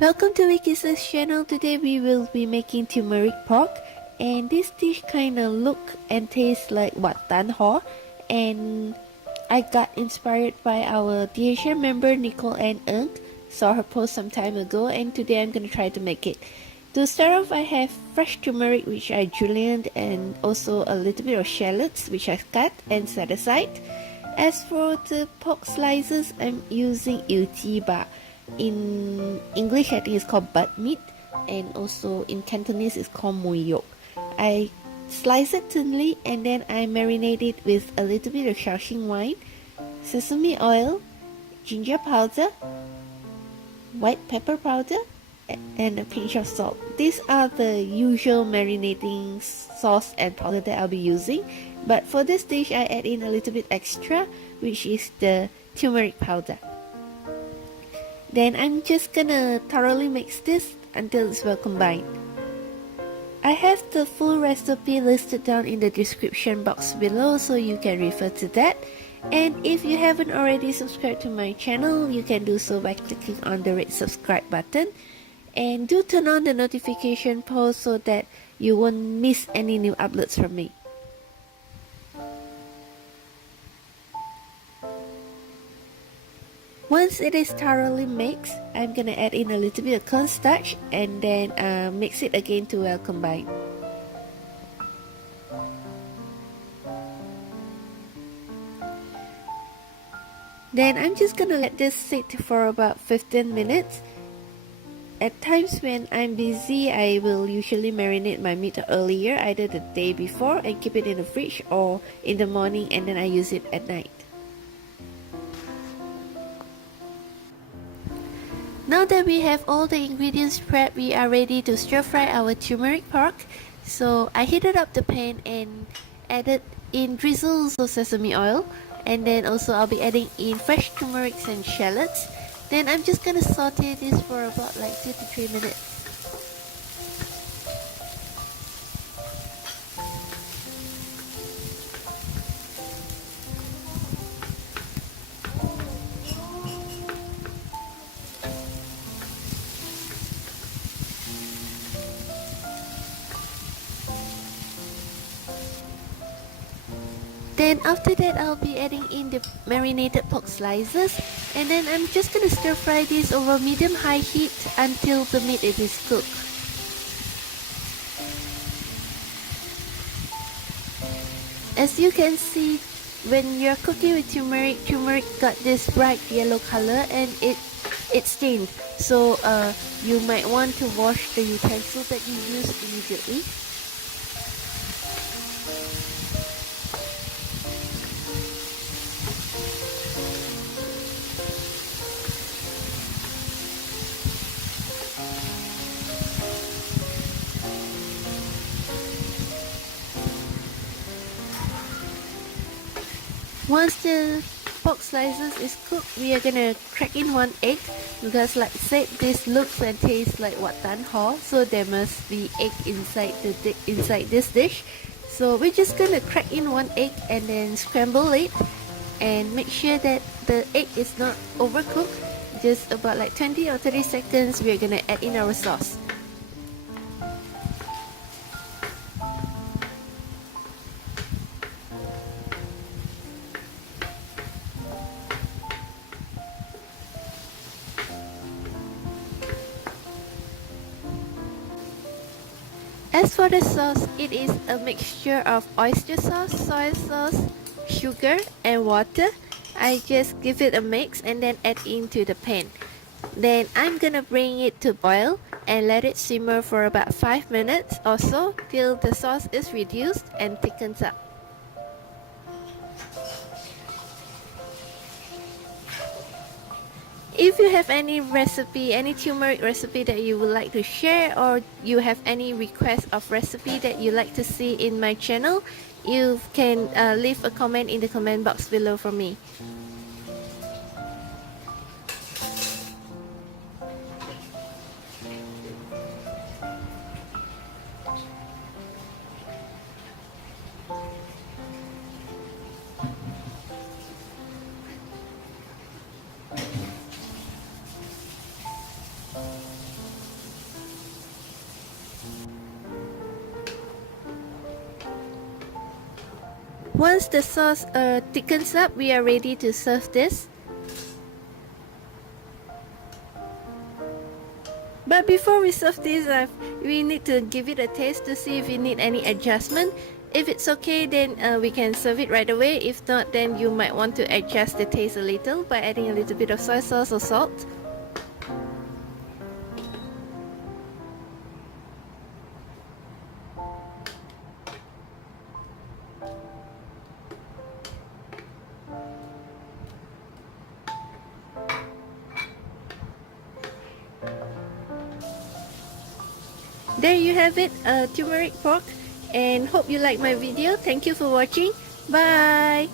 Welcome to Wiki's channel. Today we will be making turmeric pork, and this dish kinda look and taste like Wat Tan Hor, and I got inspired by our DHR member Nicole Ann Ng. Saw her post some time ago, and today I'm gonna try to make it. To start off, I have fresh turmeric which I julienne and also a little bit of shallots which I cut and set aside. As for the pork slices, I'm using ba. In English, I think it's called butt meat, and also in Cantonese, it's called mui yok. I slice it thinly and then I marinate it with a little bit of Shaoxing wine, sesame oil, ginger powder, white pepper powder, and a pinch of salt. These are the usual marinating sauce and powder that I'll be using, but for this dish I add in a little bit extra, which is the turmeric powder. Then I'm just gonna thoroughly mix this until it's well combined. I have the full recipe listed down in the description box below, so you can refer to that. And if you haven't already subscribed to my channel, you can do so by clicking on the red subscribe button. And do turn on the notification post so that you won't miss any new uploads from me. Once it is thoroughly mixed, I'm gonna add in a little bit of cornstarch and then mix it again to well combine. Then I'm just gonna let this sit for about 15 minutes. At times when I'm busy, I will usually marinate my meat earlier, either the day before and keep it in the fridge, or in the morning and then I use it at night. Now that we have all the ingredients prepped, we are ready to stir fry our turmeric pork. So I heated up the pan and added in drizzles of sesame oil, and then also I'll be adding in fresh turmerics and shallots. Then I'm just gonna saute this for about like 2 to 3 minutes. Then after that, I'll be adding in the marinated pork slices, and then I'm just gonna stir fry this over medium-high heat until the meat is cooked. As you can see, when you're cooking with turmeric got this bright yellow color and it's stained. So you might want to wash the utensil that you use immediately. Once the pork slices is cooked, we are gonna crack in 1 egg, because like I said, this looks and tastes like Wat Tan Hor, so there must be egg inside this dish. So we're just gonna crack in 1 egg and then scramble it, and make sure that the egg is not overcooked. Just about like 20 or 30 seconds, we're gonna add in our sauce. As for the sauce, it is a mixture of oyster sauce, soy sauce, sugar and water. I just give it a mix and then add into the pan. Then I'm gonna bring it to boil and let it simmer for about 5 minutes or so till the sauce is reduced and thickens up. If you have any recipe, any turmeric recipe that you would like to share, or you have any request of recipe that you like to see in my channel, you can leave a comment in the comment box below for me. Once the sauce thickens up, we are ready to serve this. But before we serve this, we need to give it a taste to see if we need any adjustment. If it's okay, then we can serve it right away. If not, then you might want to adjust the taste a little by adding a little bit of soy sauce or salt. There you have it, turmeric pork, and hope you like my video. Thank you for watching. Bye.